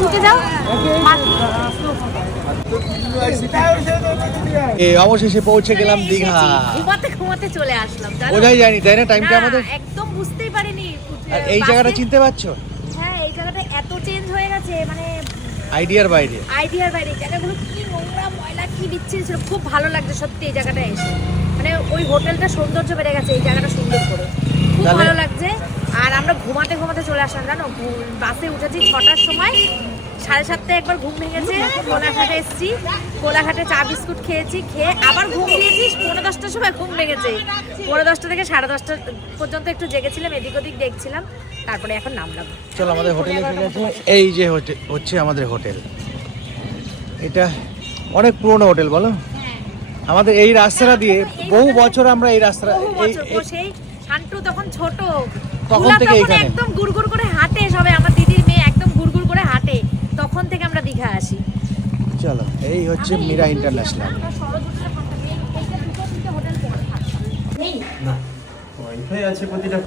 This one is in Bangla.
ঢুকে যাও। অবশেষে পৌঁছে গেলাম দীঘা। ঘুমাতে ঘুমাতে চলে আসলাম, বোঝাই যায়নি তাই না টাইমটা আমাদের, একদম বুঝতেই পারিনি। আর এই জায়গাটা চিনতে পারছো? হ্যাঁ, এই জায়গাটা এত চেঞ্জ হয়ে গেছে, মানে আইডিয়ার বাইরে। জায়গাগুলো কি নোংরা, ময়লা, কি বিচ্ছিরি ছিল। খুব ভালো লাগছে সত্যি এই জায়গাটা এসে, মানে ওই হোটেলটা সৌন্দর্য বেড়ে গেছে এই জায়গাটা সুন্দর করে, খুব ভালো লাগছে। আর আমরা ঘুমাতে ঘুমাতে চলে আসলাম জানো, বাসে উঠেছি 6টার সময়, 7:30 একবার ঘুম ভেঙেছে, কোলাঘাটে এসেছি, কোলাঘাটে চা বিস্কুট খেয়েছি, খেয়ে আবার ঘুম দিয়েছি 10:45টার সময় ঘুম ভেঙেছে। 10:30 থেকে 10:30 পর্যন্ত একটু জেগেছিলাম, এদিক ওদিক দেখছিলাম, তারপরে এখন নামলাম। চলো আমাদের হোটেলে ফিরে আসি। এই যে হচ্ছে আমাদের হোটেল, এটা অনেক পুরনো হোটেল বলো। আমাদের এই রাস্তাটা দিয়ে বহু বছর আমরা এই রাস্তা, সেই শান্টু তখন ছোট, তখন থেকে এখানে একদম গুড়গুড় করে হাঁটে, সবে আমার দিদির মেয়ে একদম গুড়গুড় করে হাঁটে, তখন থেকে আমরা দীঘা আসি। চলো এই হচ্ছে মীরা ইন্টারন্যাশনাল। না ওয়াইফাই আছে প্রতিটা।